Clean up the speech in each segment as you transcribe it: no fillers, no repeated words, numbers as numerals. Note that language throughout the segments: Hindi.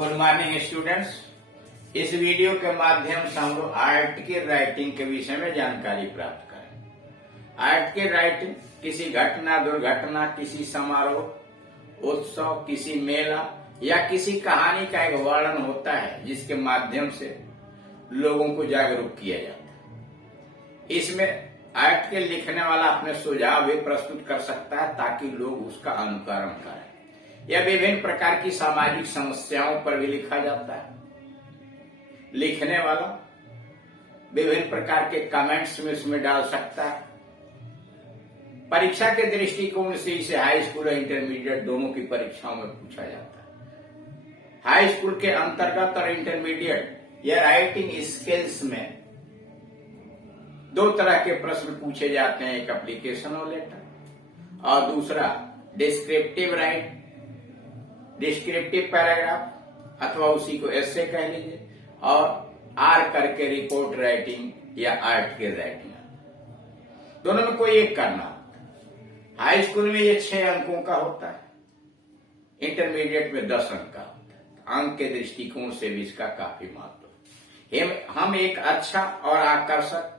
Good morning students. इस वीडियो के माध्यम से हम लोग आर्ट की राइटिंग के विषय में जानकारी प्राप्त करें। आर्ट की राइटिंग किसी घटना, दुर्घटना, किसी समारोह, उत्सव, किसी मेला या किसी कहानी का एक वर्णन होता है जिसके माध्यम से लोगों को जागरूक किया जाता है। इसमें आर्ट के लिखने वाला अपने सुझाव भी प्रस्तुत कर सकता है ताकि लोग उसका अनुकरण करें। यह विभिन्न प्रकार की सामाजिक समस्याओं पर भी लिखा जाता है। लिखने वाला विभिन्न प्रकार के कमेंट्स में इसमें डाल सकता है। परीक्षा के दृष्टिकोण से इसे हाई स्कूल और इंटरमीडिएट दोनों की परीक्षाओं में पूछा जाता है। हाई स्कूल के अंतर्गत और इंटरमीडिएट या राइटिंग स्किल्स में दो तरह के प्रश्न पूछे जाते हैं, एक एप्लीकेशन लेटर और दूसरा डिस्क्रिप्टिव राइट, डिस्क्रिप्टिव पैराग्राफ अथवा उसी को एसे कह लीजिए, और आर करके रिपोर्ट राइटिंग या आर्ट की राइटिंग। दोनों में कोई एक करना होता है। हाई स्कूल में ये 6 अंकों का होता है, इंटरमीडिएट में 10 अंक का होता है। अंक के दृष्टिकोण से भी इसका काफी महत्व है। हम एक अच्छा और आकर्षक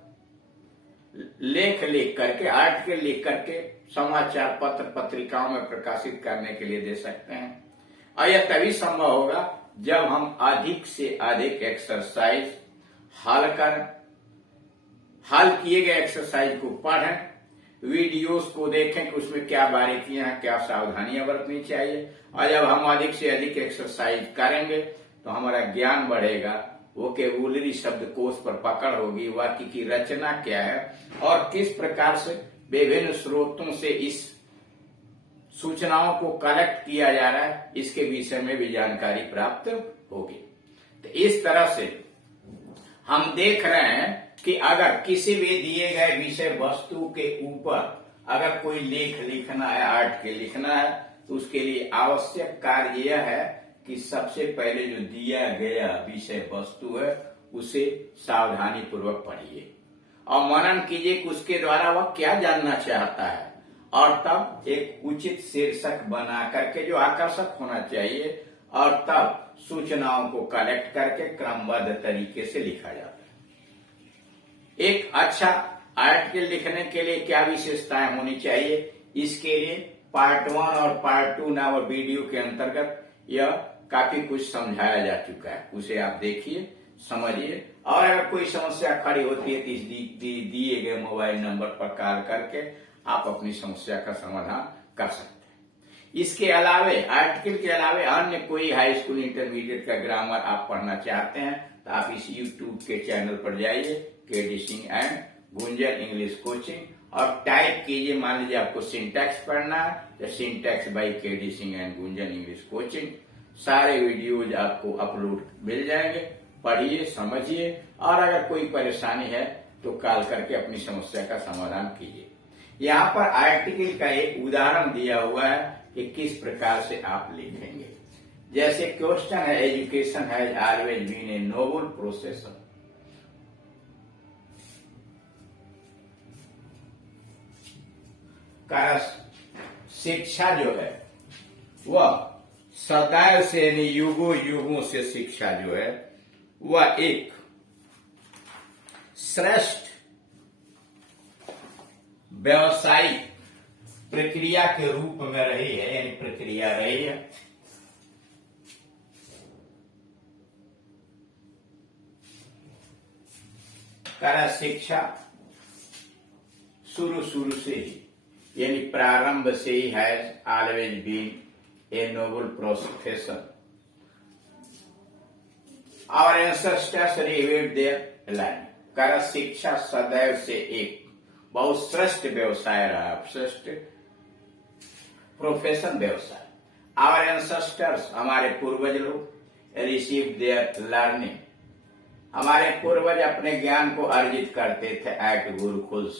लेख लिख करके, आर्ट के लिख करके समाचार पत्र पत्रिकाओं में प्रकाशित करने के लिए दे सकते हैं, और यह तभी संभव होगा जब हम अधिक से अधिक एक्सरसाइज हल किए गए एक्सरसाइज को पढ़ें, वीडियोस को देखें कि उसमें क्या बारीकियां हैं, क्या सावधानियां बरतनी चाहिए। और जब हम अधिक से अधिक एक्सरसाइज करेंगे तो हमारा ज्ञान बढ़ेगा, वोकेबुलरी शब्दकोश पर पकड़ होगी, वाक्य की रचना क्या है और किस प्रकार से विभिन्न स्रोतों से इस सूचनाओं को कलेक्ट किया जा रहा है, इसके विषय में भी जानकारी प्राप्त होगी। तो इस तरह से हम देख रहे हैं कि अगर किसी भी दिए गए विषय वस्तु के ऊपर अगर कोई लेख लिखना है, आर्ट के लिखना है, तो उसके लिए आवश्यक कार्य यह है कि सबसे पहले जो दिया गया विषय वस्तु है उसे सावधानी पूर्वक पढ़िए और मनन कीजिए कि उसके द्वारा वह क्या जानना चाहता है, और तब एक उचित शीर्षक बना करके जो आकर्षक होना चाहिए, और तब सूचनाओं को कलेक्ट करके क्रमबद्ध तरीके से लिखा जाता है। एक अच्छा आर्ट के लिखने के लिए क्या विशेषताएं होनी चाहिए, इसके लिए पार्ट 1 और पार्ट 2 नामक वीडियो के अंतर्गत यह काफी कुछ समझाया जा चुका है। उसे आप देखिए, समझिए, और अगर कोई समस्या खड़ी होती है तो इस दिए गए मोबाइल नंबर पर कॉल करके आप अपनी समस्या का समाधान कर सकते हैं। इसके अलावे आर्टिकल के अलावे अन्य कोई हाई स्कूल इंटरमीडिएट का ग्रामर आप पढ़ना चाहते हैं तो आप इस यूट्यूब के चैनल पर जाइए, KD Singh and Gunjan English coaching, और टाइप कीजिए। मान लीजिए आपको सिंटैक्स पढ़ना है तो syntax by KD Singh and Gunjan English coaching. सारे वीडियोज आपको अपलोड मिल जाएंगे, पढ़िए, समझिए, और अगर कोई परेशानी है तो कॉल करके अपनी समस्या का समाधान कीजिए। यहाँ पर आर्टिकल का एक उदाहरण दिया हुआ है कि किस प्रकार से आप लिखेंगे। जैसे क्वेश्चन है, education has always been a noble process. शिक्षा जो है वह सदैव से यानी युगों युगों से शिक्षा जो है वह एक श्रेष्ठ व्यावसायिक प्रक्रिया के रूप में रही है, यानी प्रक्रिया रही है। शिक्षा शुरू से ही यानी प्रारंभ से ही has always been a noble profession. Our ancestors revived their line. शिक्षा सदैव से एक बहुत श्रेष्ठ व्यवसाय रहा, श्रेष्ठ प्रोफेशन व्यवसाय। आवर एंसेस्टर्स हमारे पूर्वज लोग रिसीव देयर लर्निंग, हमारे पूर्वज अपने ज्ञान को अर्जित करते थे एट गुरुकुल्स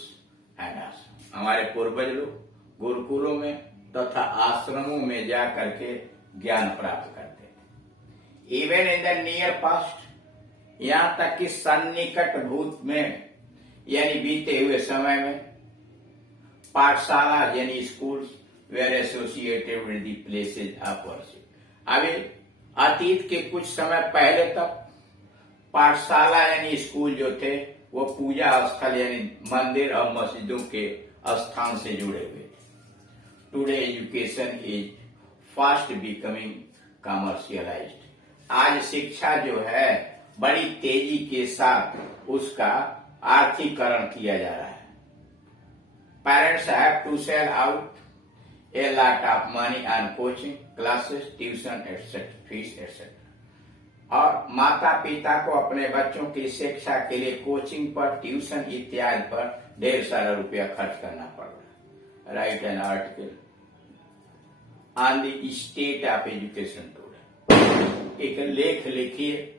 एंड आश्रम। हमारे पूर्वज लोग गुरुकुलों में तथा आश्रमों में जा करके ज्ञान प्राप्त करते थे। Even in the near past, यहां तक कि सन्निकट भूत में यानी बीते हुए समय में पाठशाला यानी schools were associated with the places of worship. अभी अतीत के कुछ समय पहले तक पाठशाला यानी स्कूल जो थे वो पूजा स्थल यानी मंदिर और मस्जिदों के स्थान से जुड़े हुए थे। Today education is fast becoming commercialised. आज शिक्षा जो है बड़ी तेजी के साथ उसका आर्थिकरण किया जा रहा है। Parents have to sell out a lot of money on coaching classes, tuition etcetera, fees etcetera. और माता पिता को अपने बच्चों की शिक्षा के लिए कोचिंग पर, ट्यूशन इत्यादि पर ढेर सारा रुपया खर्च करना पड़ रहा है। Right an article on the state of education today. एक लेख लिखिए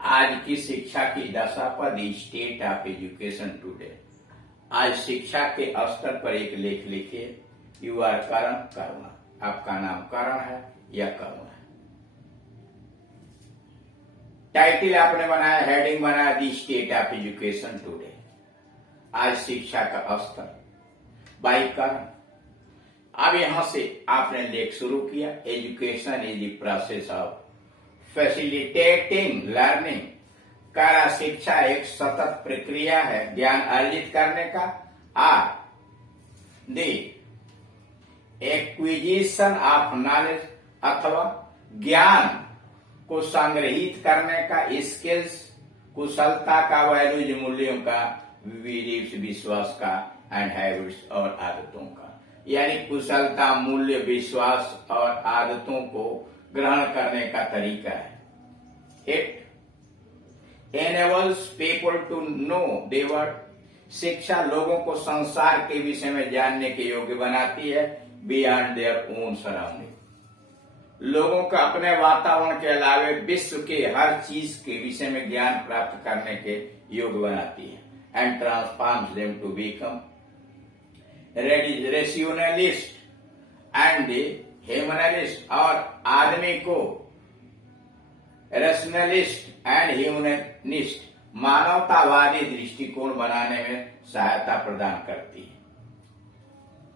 आज की शिक्षा की दशा पर, the state of education today. आज शिक्षा के स्तर पर एक लेख लिखिए। यू आर करण करुणा, आपका नाम करण है या करुणा है। टाइटल आपने बनाया, हेडिंग बनाया, the state of education today. आज शिक्षा का स्तर बाई करण। अब यहां से आपने लेख शुरू किया। Education is the process of facilitating learning. कह शिक्षा एक सतत प्रक्रिया है ज्ञान अर्जित करने का। द एक्विजिशन ऑफ नॉलेज अथवा ज्ञान को संग्रहित करने का, स्किल्स कुशलता का, वैल्यूज मूल्यों का, बिलीव्स विश्वास का, एंड हैबिट्स और आदतों का। यानी कुशलता, मूल्य, विश्वास और आदतों को ग्रहण करने का तरीका है। It enables people to know their world। शिक्षा लोगों को संसार के विषय में जानने के योग्य बनाती है। Beyond their own surrounding. लोगों को अपने वातावरण के अलावे विश्व के हर चीज के विषय में ज्ञान प्राप्त करने के योग्य बनाती है। And transforms them to become rationalist and humanist. और आदमी को रेशनलिस्ट एंड ह्यूमनिस्ट मानवतावादी दृष्टिकोण बनाने में सहायता प्रदान करती है।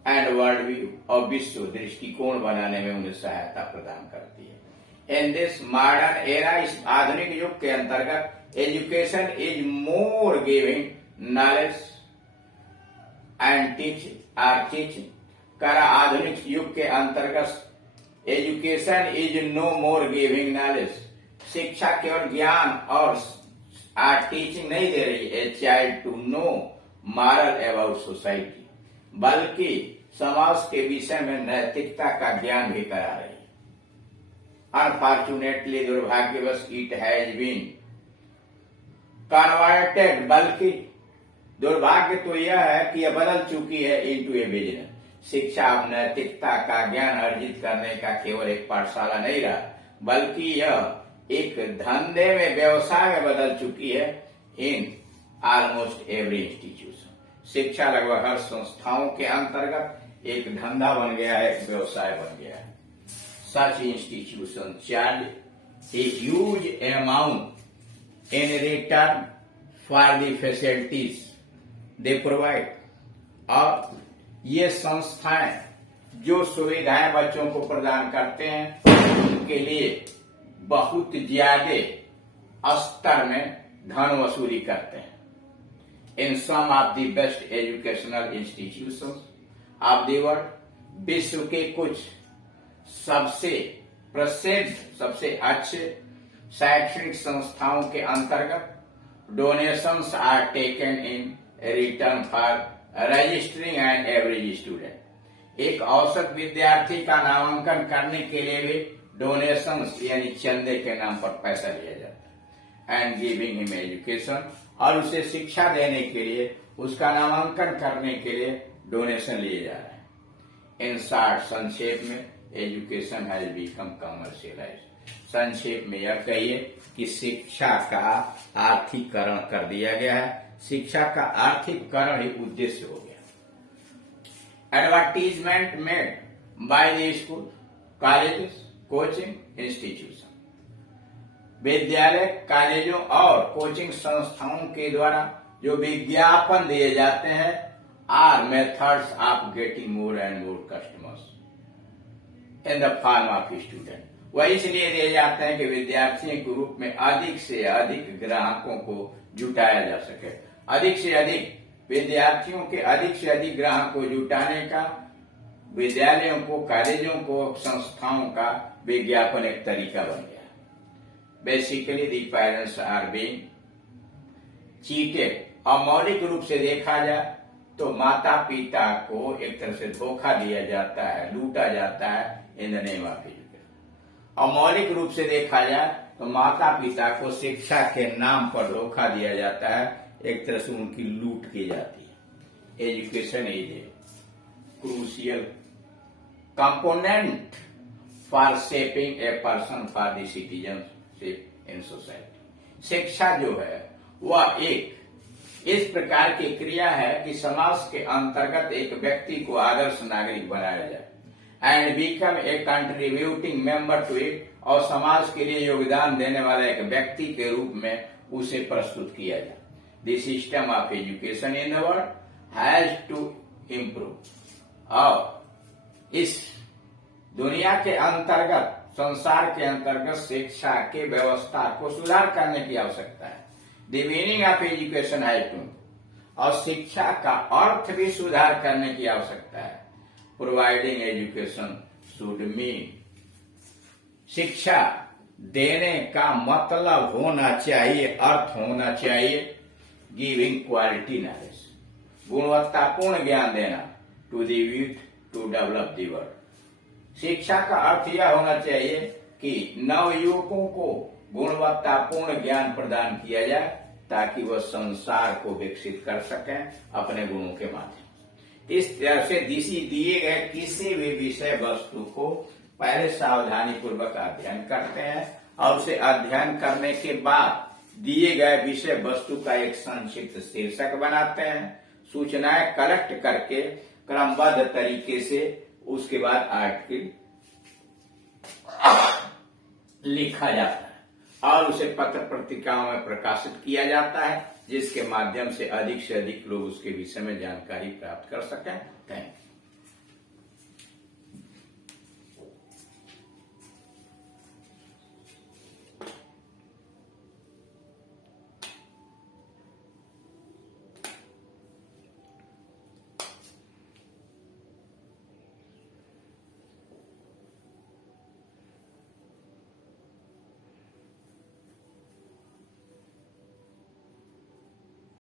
एंड वर्ल्ड व्यू और विश्व दृष्टिकोण बनाने में उन्हें सहायता प्रदान करती है। इन दिस मॉडर्न एरा, इस आधुनिक युग के अंतर्गत, education is more giving knowledge and teaching. करा आधुनिक युग के अंतर्गत education is no more giving knowledge. शिक्षा केवल ज्ञान और टीचिंग नहीं दे रही। A child to know moral about society, बल्कि समाज के विषय में नैतिकता का ज्ञान भी करा रही है। अनफॉर्चुनेटली, दुर्भाग्यवश, इट हैज बीन कन्वर्टेड, बल्कि दुर्भाग्य तो यह है कि यह बदल चुकी है इनटू ए बिजनेस। शिक्षा अब नैतिकता का ज्ञान अर्जित करने का केवल एक पाठशाला नहीं रहा, बल्कि यह एक धंधे में, व्यवसाय में बदल चुकी है। In almost every institution. शिक्षा लगभग हर संस्थाओं के अंतर्गत एक धंधा बन गया है, एक व्यवसाय बन गया है। Such institution charge a huge amount in return for the facilities they provide. और ये संस्थाएं जो सुविधाएं बच्चों को प्रदान करते हैं उनके लिए बहुत ज्यादा स्तर में धन वसूली करते हैं। In some of the best educational institutions of the world, विश्व के कुछ सबसे प्रसिद्ध, सबसे अच्छे शैक्षणिक संस्थाओं के अंतर्गत donations are taken in return for registering and average student. एक औसत विद्यार्थी का नामांकन करने के लिए भी डोनेशंस यानी चंदे के नाम पर पैसा लिया जाता है। एंड गिविंग हिम एजुकेशन, और उसे शिक्षा देने के लिए, उसका नामांकन करने के लिए डोनेशन लिए जा रहे हैं। इन शॉर्ट, संक्षेप में, एजुकेशन हैज बिकम कमर्शियलाइज्ड। संक्षेप में यह कहिए कि शिक्षा का आर्थिकरण कर दिया गया है। शिक्षा का आर्थिकरण ही उद्देश्य हो गया। Advertisement made by the school, colleges, coaching institution. विद्यालय, कॉलेजों और कोचिंग संस्थाओं के द्वारा जो विज्ञापन दिए जाते हैं are methods of getting more and more customers in the form of student. वह इसलिए दिए जाते हैं कि विद्यार्थियों के रूप में अधिक से अधिक ग्राहकों को जुटाया जा सके। अधिक से अधिक विद्यार्थियों के अधिक से अधिक ग्राहकों को जुटाने का विद्यालयों को, कॉलेजों को, संस्थाओं का विज्ञापन एक तरीका बन गया। Basically the parents are being cheated. अमौलिक रूप से देखा जाए तो माता पिता को एक तरह से धोखा दिया जाता है, लूटा जाता है in the name of education. अमौलिक रूप से देखा जाए तो माता पिता को शिक्षा के नाम पर धोखा दिया जाता है, एक तरह से उनकी लूट की जाती है। Education is a crucial component for shaping a person for the citizenship in society. शिक्षा जो है वह एक इस प्रकार की क्रिया है कि समाज के अंतर्गत एक व्यक्ति को आदर्श नागरिक बनाया जाए and become a contributing member to it, और समाज के लिए योगदान देने वाला एक व्यक्ति के रूप में उसे प्रस्तुत किया जाए। The system of education in the world has to improve. और इस दुनिया के अंतर्गत, संसार के अंतर्गत शिक्षा के व्यवस्था को सुधार करने की आवश्यकता है। द मीनिंग ऑफ एजुकेशन है टू, और शिक्षा का अर्थ भी सुधार करने की आवश्यकता है। प्रोवाइडिंग एजुकेशन शुड मीन, शिक्षा देने का मतलब होना चाहिए, अर्थ होना चाहिए गिविंग क्वालिटी नॉलेज, गुणवत्तापूर्ण ज्ञान देना to the youth to develop the world. शिक्षा का अर्थ यह होना चाहिए कि नवयुवकों को गुणवत्तापूर्ण ज्ञान प्रदान किया जाए ताकि वह संसार को विकसित कर सकें अपने गुणों के माध्यम से। इस तरह से दिए गए किसी भी विषय वस्तु को पहले सावधानी पूर्वक अध्ययन करते हैं और उसे अध्ययन करने के बाद दिए गए विषय वस्तु का एक संक्षिप्त शीर्षक बनाते हैं, सूचनाएं कलेक्ट करके क्रमबद्ध तरीके से उसके बाद आर्टिकल लिखा जाता है और उसे पत्र पत्रिकाओं में प्रकाशित किया जाता है, जिसके माध्यम से अधिक लोग उसके विषय में जानकारी प्राप्त कर सकें। Thank you.